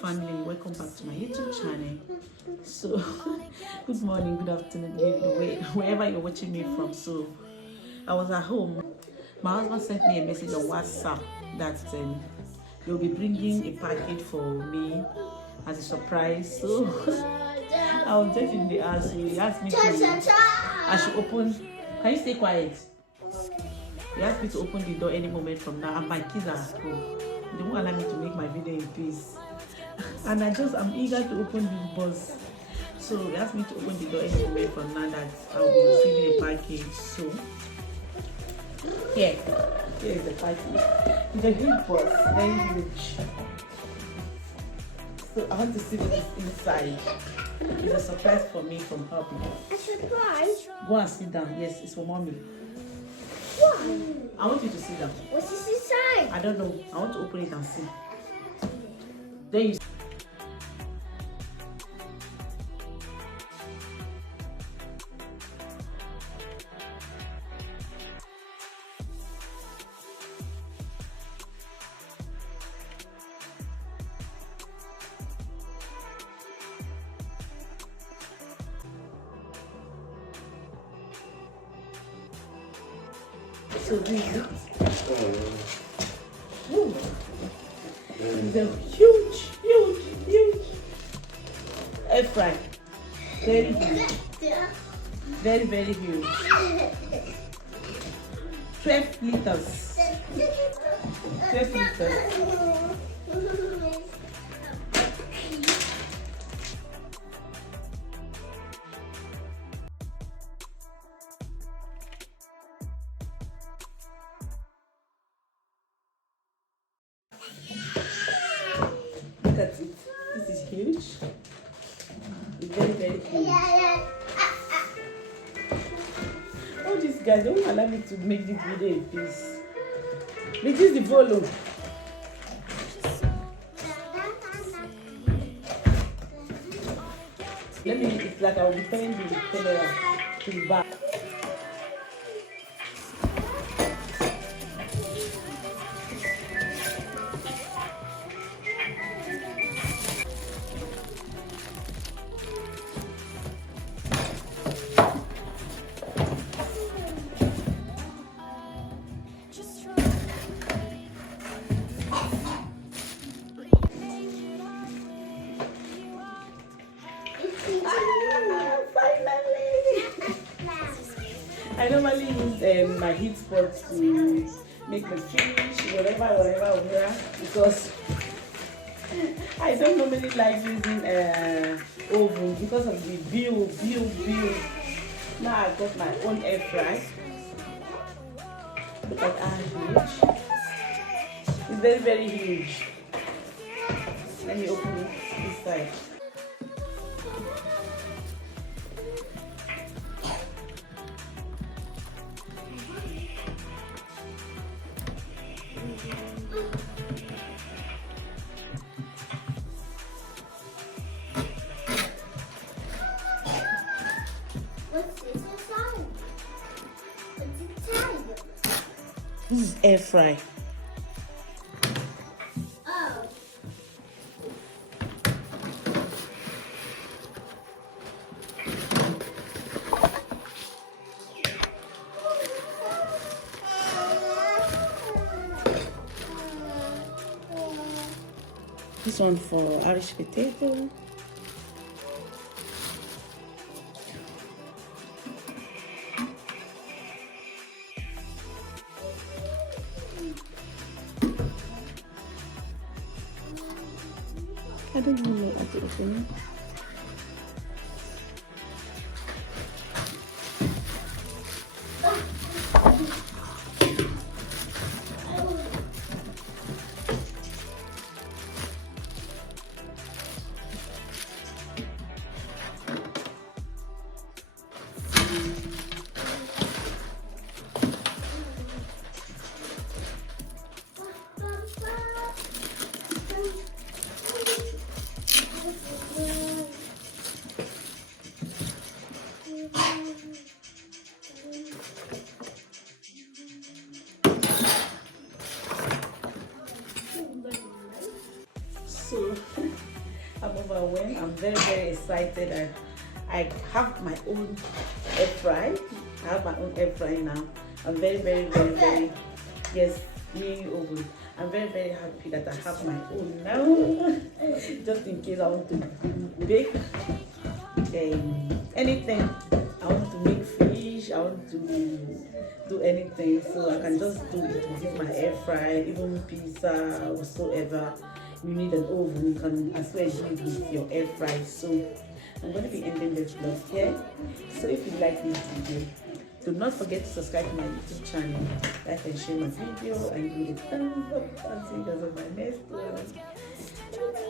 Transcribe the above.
family, welcome back to my YouTube channel. So good morning, good afternoon, wherever you're watching me from. So I was at home. My husband sent me a message on WhatsApp that they'll be bringing a package for me as a surprise. So I was just in the house. So he asked me to I should open. Can you stay quiet? He asked me to open the door any moment from now, and my kids are at school. They won't allow me to make my video in peace. And I'm eager to open this box. So he asked me to open the door any moment from now that I'll be receiving a package. So here is the package. It's a huge box, very huge. So I want to see what is inside. It's a surprise for me from her. A surprise? Go and sit down. Yes, it's for mommy. Why? I want you to sit down. What's inside? I don't know. I want to open it and see. Then you. So this is it's a huge air fry. Very huge. Very huge. 12 liters. 12 liters. Look at it. This is huge. It's very huge. Oh, these guys don't allow me to make this video in peace. Reduce the volume. It's like I will be turning the camera to the back. I normally use my heat pot to make the fish, whatever, because I don't normally like using oven because of the bill. Now I got my own air fry. Look at how huge. It's very huge. Let me open it this side. This is air fry. Oh. This one for Irish potato. I don't even know how to open it. So I'm overwhelmed. I'm very, very excited. I have my own air fry. I have my own air fry now. I'm very, very, very, very, yes, mini oven. I'm very, very happy that I have my own now. Just in case I want to bake anything. I want to make fish. I want to do anything. So I can just do it with my air fry, even pizza, whatsoever. You need an oven, you can as well do it with your air fry. So I'm going to be ending this vlog here. So if you like this video, do not forget to subscribe to my YouTube channel, like and share my video, and give it a thumbs up. I'll see you guys on my next one.